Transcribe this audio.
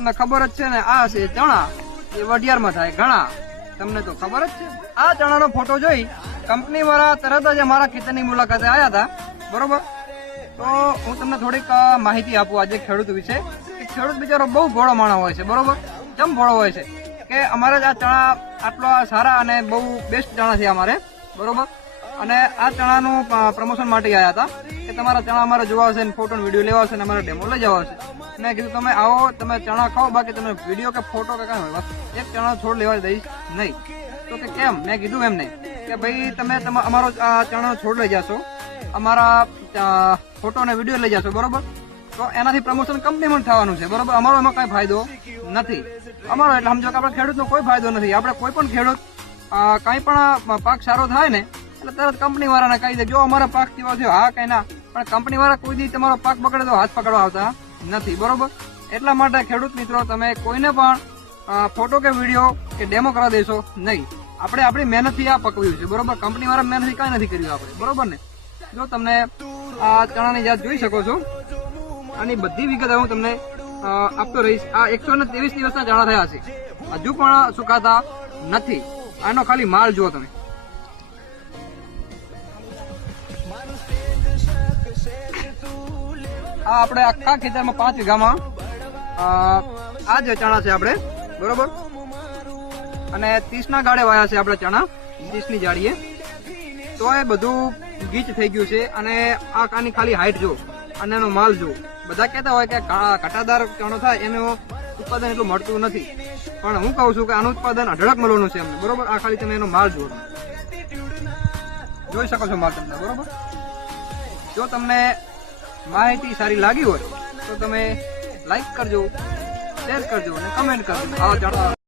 તમને ખબર જ છે ને, આ છે ચણા, એ વઢિયારમાં થાય ઘણા, તમને તો ખબર જ છે। આ ચણાનો ફોટો જોઈ કંપની વાળા તરત જ અમારા ખેતરની મુલાકાતે આવ્યા હતા, બરોબર। તો હું તમને થોડીક માહિતી આપું આજે ખેડૂત વિશે। ખેડૂત બિચારો બહુ ભોળો માણસ હોય છે, બરોબર। કેમ ભોળો હોય છે કે અમારે આ ચણા આટલા સારા અને બહુ બેસ્ટ ચણા છે અમારે, બરોબર। અને આ ચણાનું પ્રમોશન માટે આવ્યા હતા કે તમારા ચણા અમારે જોવા આવશે ને ફોટો વિડીયો લેવા આવશે ને અમારે ડેમો લઈ જવા આવશે। મેં કીધું તમે આવો, તમે ચણા ખાઓ, બાકી તમે વિડીયો કે ફોટો કે કાંઈ હોય, બસ એક ચણા છોડ લેવા દઈશ નહીં। તો કે કેમ? મેં કીધું એમ નહીં કે ભાઈ તમે અમારો ચણાનો છોડ લઈ જશો, અમારા ફોટો અને વિડીયો લઈ જશો, બરોબર। તો એનાથી પ્રમોશન કંપનીમાં થવાનું છે, બરોબર। અમારો એમાં કઈ ફાયદો નથી। અમારો એટલે સમજો કે આપણે ખેડૂતનો કોઈ ફાયદો નથી। આપણે કોઈ પણ ખેડૂત કઈ પણ પાક સારો થાય ને એટલે તરત કંપની વાળાને કહી દે, જો અમારા પાક કેવો થયો, હા કઈ ના, પણ કંપની વાળા કોઈ દી તમારો પાક બગડે તો હાથ પકડવા આવતા નથી, બરોબર। એટલા માટે ખેડૂત મિત્રો, તમે કોઈને પણ ફોટો કે વિડીયો કે ડેમો કરવા દેશો નહીં। આપણે આપણી મહેનતથી આ પકવ્યું છે, બરોબર। કંપની વાળા મહેનતથી કઈ નથી કર્યું આપણે, બરોબર ને। જો તમને આ ચણાની જાત જોઈ શકો છો, આની બધી વિગત હું તમને આપતો રહીશ। આ 123 દિવસના ચણા થયા છે, હજુ પણ સુકાતા નથી। આનો ખાલી માલ જુઓ તમે। આ આપણે આખા ખેતરમાં 5 વીઘામાં આ જ ચણા છે આપણે, બરોબર। અને 30 ના ગાળે વાયા છે આપણે ચણા, 30 ની જાળીએ। તો એ બધું ગીચ થઈ ગયું છે। અને આ કાની ખાલી હાઈટ જો અને એનો માલ જો। બધા કહેતા હોય કે કાંટાદાર ચણો થાય એનું ઉત્પાદન એટલું મળતું નથી, પણ હું કહું છું કે આનું ઉત્પાદન અઢળક મળવાનું છે અમને, બરોબર। આ ખાલી તમે એનો માલ જુઓ, જોઈ શકો છો માલ તમને, બરોબર। જો તમને માહિતી સારી લાગી હોય તો તમે લાઈક કરજો, શેર કરજો અને કમેન્ટ કરજો।